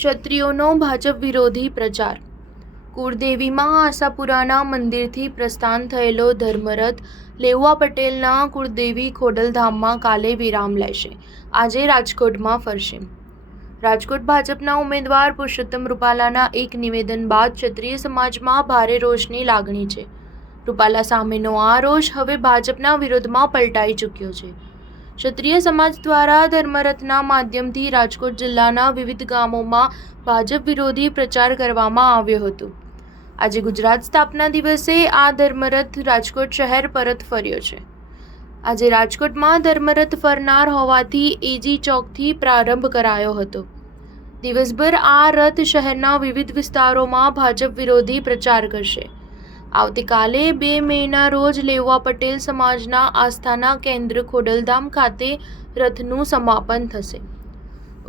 ક્ષત્રિયોનો ભાજપ વિરોધી પ્રચાર. કુળદેવીમાં આશાપુરાના મંદિરથી પ્રસ્થાન થયેલો ધર્મરથ લેઉવા પટેલના કુળદેવી ખોડલધામમાં કાલે વિરામ લેશે. આજે રાજકોટમાં ફરશે. રાજકોટ ભાજપના ઉમેદવાર પુરુષોત્તમ રૂપાલાના એક નિવેદન બાદ ક્ષત્રિય સમાજમાં ભારે રોષની લાગણી છે. રૂપાલા સામેનો આ રોષ હવે ભાજપના વિરોધમાં પલટાઈ ચૂક્યો છે. ક્ષત્રિય સમાજ દ્વારા ધર્મરથના માધ્યમથી રાજકોટ જિલ્લાના વિવિધ ગામોમાં ભાજપ વિરોધી પ્રચાર કરવામાં આવ્યો હતો. આજે ગુજરાત સ્થાપના દિવસે આ ધર્મરથ રાજકોટ શહેર પરત ફર્યો છે. આજે રાજકોટમાં ધર્મરથ ફરનાર હોવાથી એજી ચોકથી પ્રારંભ કરાયો હતો. દિવસભર આ રથ શહેરના વિવિધ વિસ્તારોમાં ભાજપ વિરોધી પ્રચાર કરશે. આવતીકાલે 2 મેના રોજ લેઉવા પટેલ સમાજના આસ્થાના કેન્દ્ર ખોડલધામ ખાતે રથનું સમાપન થશે.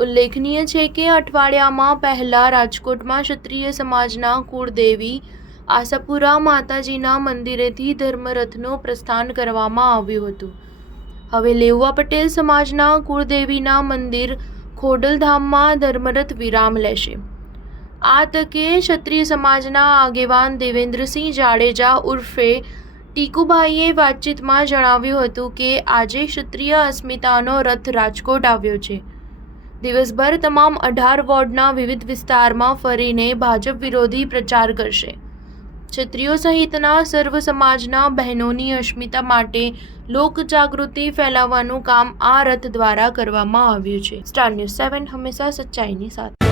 ઉલ્લેખનીય છે કે અઠવાડિયામાં પહેલા રાજકોટમાં ક્ષત્રિય સમાજના કુળદેવી આશાપુરા માતાજીના મંદિરેથી ધર્મરથનું પ્રસ્થાન કરવામાં આવ્યું હતું. હવે લેઉવા પટેલ સમાજના કુળદેવીના મંદિર ખોડલધામમાં ધર્મરથ વિરામ લેશે. આ તકે ક્ષત્રિય સમાજના આગેવાન દેવેન્દ્રસિંહ જાડેજા ઉર્ફે ટીકુભાઈએ વાતચીતમાં જણાવ્યું હતું કે આજે ક્ષત્રિય અસ્મિતાનો રથ રાજકોટ આવ્યો છે. દિવસભર તમામ 18 વોર્ડના વિવિધ વિસ્તારમાં ફરીને ભાજપ વિરોધી પ્રચાર કરશે. ક્ષત્રિયો સહિતના સર્વ સમાજના બહેનોની અસ્મિતા માટે લોકજાગૃતિ ફેલાવવાનું કામ આ રથ દ્વારા કરવામાં આવ્યું છે. સ્ટાર ન્યૂઝ 7 હંમેશા સચ્ચાઈની સાથે.